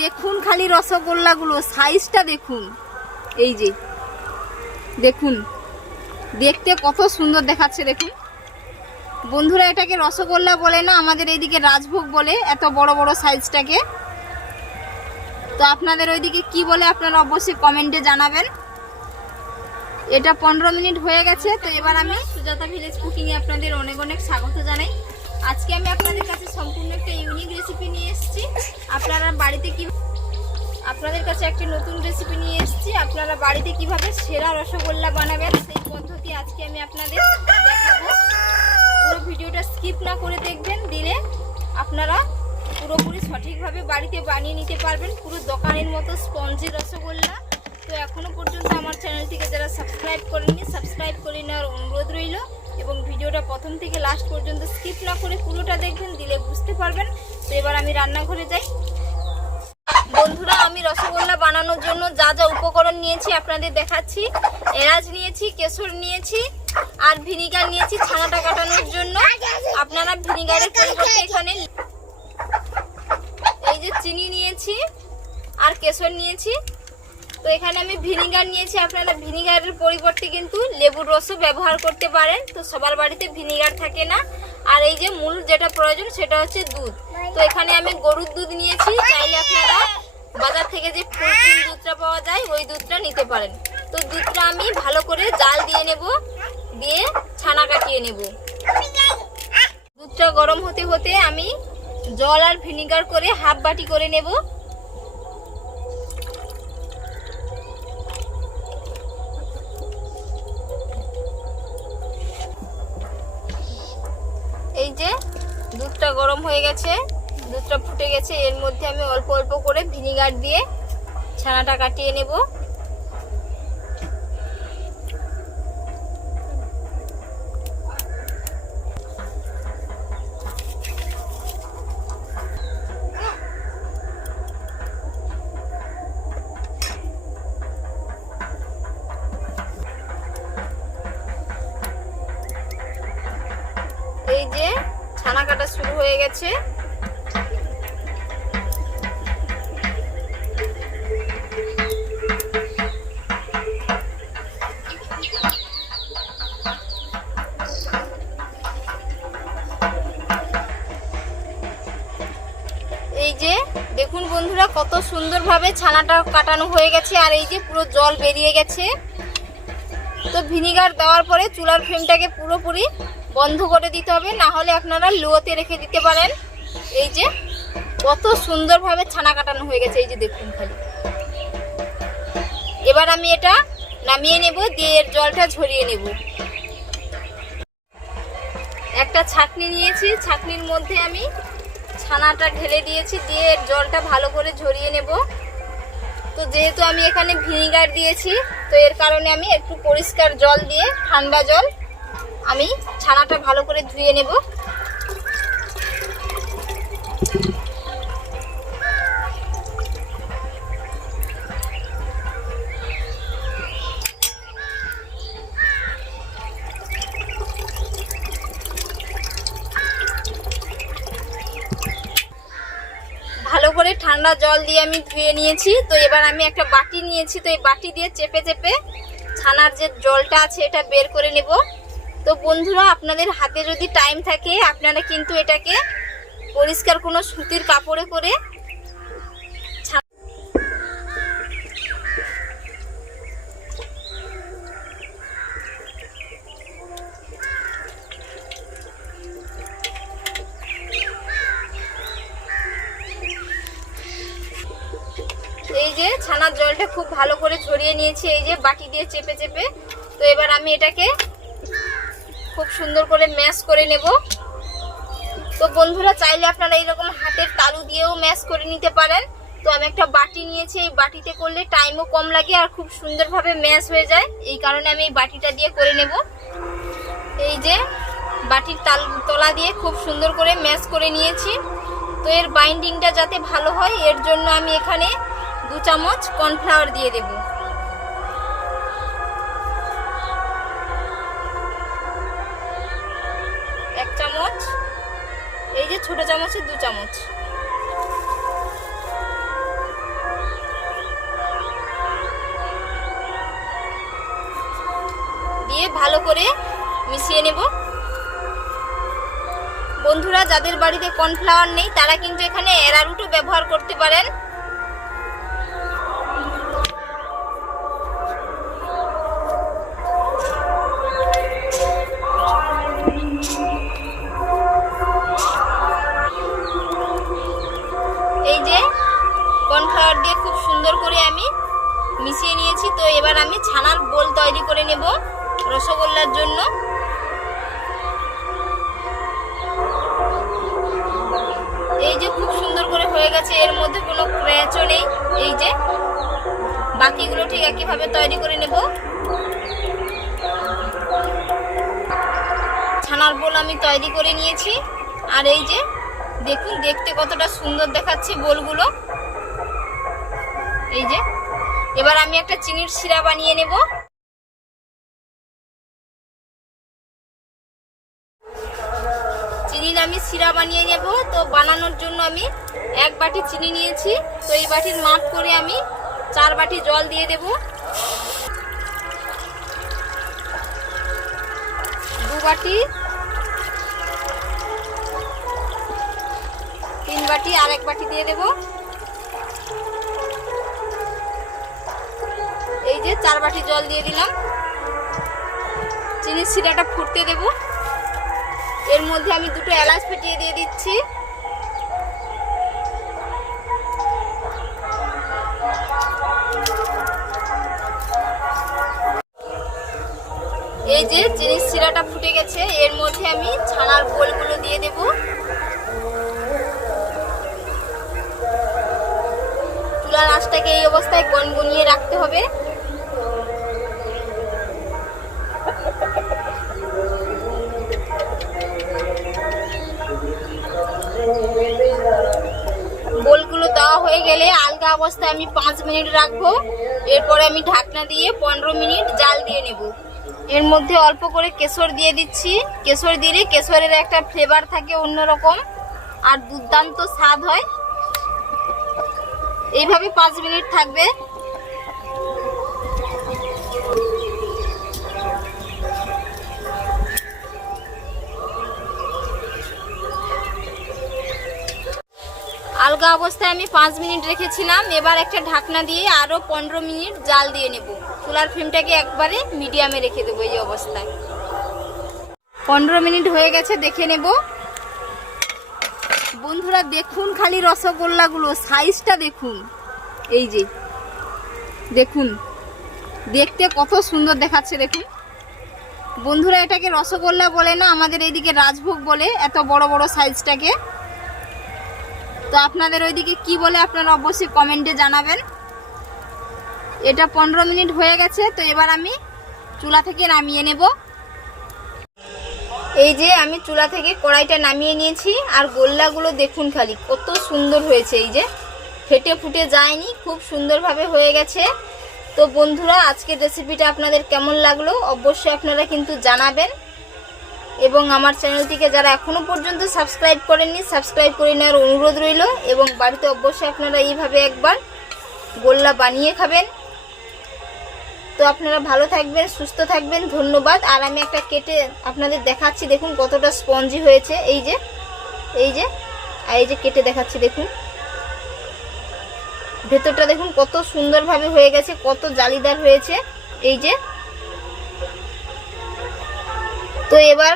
দেখুন খালি রসগোল্লাগুলো সাইজটা দেখুন। এই যে, দেখুন। দেখতে কত সুন্দর দেখাচ্ছে, দেখুন। বন্ধুরা, এটাকে রসগোল্লা বলে না, আমাদের এইদিকে রাজভোগ বলে, এত বড় বড় সাইজটাকে তো আপনাদের ওইদিকে কি বলে, আপনারা অবশ্যই কমেন্টে জানাবেন। এটা পনেরো মিনিট হয়ে গেছে, তো এবার আমি সুজাতা ভিলেজ কুকিংয়ে আপনাদের অনেক অনেক স্বাগত জানাই। আজকে আমি আপনাদের কাছে সম্পূর্ণ একটা ইউনিক রেসিপি নিয়ে এসেছি। আপনারা বাড়িতে কি আপনাদের কাছে একটি নতুন রেসিপি নিয়ে এসেছি। আপনারা বাড়িতে কীভাবে সেরা রসগোল্লা বানাবেন সেই পদ্ধতি আজকে আমি আপনাদের দেখাবো। পুরো ভিডিওটা স্কিপ না করে দেখবেন, দিলে আপনারা পুরোপুরি সঠিকভাবে বাড়িতে বানিয়ে নিতে পারবেন। পুরো দোকানের মতো স্পঞ্জি রসগোল্লা। তো এখনও পর্যন্ত আমার চ্যানেলটিকে যারা সাবস্ক্রাইব করেননি সাবস্ক্রাইব করে নেওয়ার অনুরোধ রইল। এবং ভিডিওটা প্রথম থেকে লাস্ট পর্যন্ত স্কিপ না করে পুরোটা দেখবেন, দিলে বুঝতে পারবেন। তো এবার আমি রান্নাঘরে যাই। বন্ধুরা, আমি রসগোল্লা বানানোর জন্য যা যা উপকরণ নিয়েছি আপনাদের দেখাচ্ছি। এলাচ নিয়েছি, কেশর নিয়েছি, আর ভিনিগার নিয়েছি ছানাটা কাটানোর জন্য। আপনারা ভিনিগারের পরিবর্তে এখানে এই যে চিনি নিয়েছি, আর কেশর নিয়েছি। তো এখানে আমি ভিনিগার নিয়েছি। আপনারা ভিনিগারের পরিবর্তে কিন্তু লেবুর রসও ব্যবহার করতে পারেন। তো সবার বাড়িতে ভিনিগার থাকে না। আর এই যে মূল যেটা প্রয়োজন সেটা হচ্ছে দুধ। তো এখানে আমি গরুর দুধ নিয়েছি। চাইলে আপনারা বাজার থেকে যে ফুল ক্রিম দুধটা পাওয়া যায়, ওই দুধটা নিতে পারেন। তো দুধটা আমি ভালো করে জাল দিয়ে নেব, দিয়ে ছানা কাটিয়ে নেব। দুধটা গরম হতে হতে আমি জল আর ভিনিগার করে হাফ বাটি করে নেব। গরম হয়ে গেছে, দুধটা ফুটে গেছে, এর মধ্যে আমি অল্প অল্প করে ভিনিগার দিয়ে ছানাটা কাটিয়ে নেব। এই যে ছানা কাটা শুরু হয়ে গেছে। এই যে, দেখুন বন্ধুরা, কত সুন্দরভাবে ছানাটা কাটানো হয়ে গেছে আর এই যে পুরো জল বেরিয়ে গেছে। তো ভিনিগার দেওয়ার পরে চুলার ফ্লেমটাকে পুরোপুরি বন্ধ করে দিতে হবে না হলে আপনারা লোতে রেখে দিতে পারেন। এই যে, কত সুন্দরভাবে ছানা কাটানো হয়ে গেছে, এই যে দেখুন খালি। এবার আমি এটা নামিয়ে নেব, দিয়ে এর জলটা ঝরিয়ে নেব। একটা ছাকনি নিয়েছি, ছাকনির মধ্যে আমি ছানাটা ঢেলে দিয়েছি, দিয়ে এর জলটা ভালো করে ঝরিয়ে নেব। তো যেহেতু আমি এখানে ভিনিগার দিয়েছি, তো এর কারণে আমি একটু পরিষ্কার জল দিয়ে ঠান্ডা জল আমি ছানাটা ভালো করে ধুয়ে নেব। ভালো করে ঠান্ডা জল দিয়ে আমি ধুয়ে নিয়েছি। তো এবার আমি একটা বাটি নিয়েছি। তো এই বাটি দিয়ে চেপে চেপে ছানার যে জলটা আছে, এটা বের করে নেব। তো বন্ধুরা, আপনাদের হাতে যদি টাইম থাকে, আপনারা কিন্তু এটাকে পরিষ্কার কোনো সুতির কাপড়ে করে এই যে ছানার জলটা খুব ভালো করে ছড়িয়ে নিয়েছি, এই যে বাটি দিয়ে চেপে চেপে। তো এবার আমি এটাকে খুব সুন্দর করে ম্যাশ করে নেব। তো বন্ধুরা, চাইলে আপনারা এইরকম হাতের তালু দিয়েও ম্যাশ করে নিতে পারেন। তো আমি একটা বাটি নিয়েছি, এই বাটিতে করলে টাইমও কম লাগে আর খুব সুন্দরভাবে ম্যাশ হয়ে যায়। এই কারণে আমি এই বাটিটা দিয়ে করে নেব। এই যে বাটির তাল, তলা দিয়ে খুব সুন্দর করে ম্যাশ করে নিয়েছি। তো এর বাইন্ডিংটা যাতে ভালো হয়, এর জন্য আমি এখানে দু চামচ কর্নফ্লাওয়ার দিয়ে দেব। চামচ, এই যে ছোট চামচে দু চামচ। দিয়ে ভালো করে মিশিয়ে নেব। বন্ধুরা, যাদের বাড়িতে কর্নফ্লাওয়ার নেই, তারা কিন্তু এখানে এরারুটও ব্যবহার করতে পারেন। করে নেব রসগোল্লার জন্য। এই যে খুব সুন্দর করে হয়ে গেছে, এর মধ্যে কোনো ক্র্যাচও নেই। এই যে, বাকিগুলো ঠিক একইভাবে তৈরি করে নেব। ছানার বোল আমি তৈরি করে নিয়েছি। আর এই যে, দেখুন, দেখতে কতটা সুন্দর দেখাচ্ছে বোলগুলো। এই যে, এবার আমি একটা চিনির শিরা বানিয়ে নেব। শিরা বানিয়ে নেব। তো বানানোর জন্য আমি এক বাটি চিনি নিয়েছি। তো এই বাটির মাপ করে আমি চার বাটি জল দিয়ে দেব। দু বাটি, তিন বাটি, আর এক বাটি দিয়ে দেব। এই যে চার বাটি জল দিয়ে দিলাম। চিনির শিরাটা ফুটতে দেব। এর মধ্যে আমি দুটো এলাচ ফেটিয়ে দিয়ে দিচ্ছি। এই যে চিনির শিরাটা ফুটে গেছে, এর মধ্যে আমি ছানার গোলগুলো দিয়ে দেবো। চুলার আঁচটাকে এই অবস্থায় গনগনিয়ে রাখতে হবে। হয়ে গেলে আলগা অবস্থায় আমি পাঁচ মিনিট রাখব। এরপরে আমি ঢাকনা দিয়ে পনেরো মিনিট জাল দিয়ে নেব। এর মধ্যে অল্প করে কেশর দিয়ে দিচ্ছি। কেশর দিলে কেশরের একটা ফ্লেভার থাকে অন্যরকম আর দুর্দান্ত স্বাদ হয়। এইভাবে পাঁচ মিনিট থাকবে। আলগা অবস্থায় আমি পাঁচ মিনিট রেখেছিলাম। এবার একটা ঢাকনা দিয়ে আরও পনেরো মিনিট জাল দিয়ে নেব। চুলার ফ্লেমটাকে একবারে মিডিয়ামে রেখে দেবো এই অবস্থায়। পনেরো মিনিট হয়ে গেছে, দেখে নেব। বন্ধুরা, দেখুন খালি রসগোল্লাগুলো, সাইজটা দেখুন। এই যে, দেখুন। দেখতে কত সুন্দর দেখাচ্ছে, দেখুন। বন্ধুরা, এটাকে রসগোল্লা বলে না, আমাদের এইদিকে রাজভোগ বলে, এত বড় বড় সাইজটাকে। তো আপনাদের ওইদিকে কি বলে আপনারা অবশ্যই কমেন্টে জানাবেন। এটা পনেরো মিনিট হয়ে গেছে, তো এবার আমি চুলা থেকে নামিয়ে নেব। এই যে আমি চুলা থেকে কড়াইটা নামিয়ে নিয়েছি, আর গোল্লাগুলো দেখুন খালি, কত সুন্দর হয়েছে এই যে। ফেটে ফুটে যায়নি, খুব সুন্দরভাবে হয়ে গেছে। তো বন্ধুরা, আজকের রেসিপিটা আপনাদের কেমন লাগল? অবশ্যই আপনারা কিন্তু জানাবেন। এবং আমার চ্যানেলটিকে যারা এখনও পর্যন্ত সাবস্ক্রাইব করেননি, সাবস্ক্রাইব করে নেওয়ার অনুরোধ রইল এবং বাড়িতে অবশ্যই আপনারা এইভাবে একবার গোল্লা বানিয়ে খাবেন। তো আপনারা ভালো থাকবেন, সুস্থ থাকবেন, ধন্যবাদ। আর আমি একটা কেটে আপনাদের দেখাচ্ছি, দেখুন কতটা স্পঞ্জি হয়েছে। এই যে এই যে, আর এই যে কেটে দেখাচ্ছি, দেখুন। ভেতরটা দেখুন কত সুন্দরভাবে হয়ে গেছে, কত জালিদার হয়েছে। এই যে তো এবার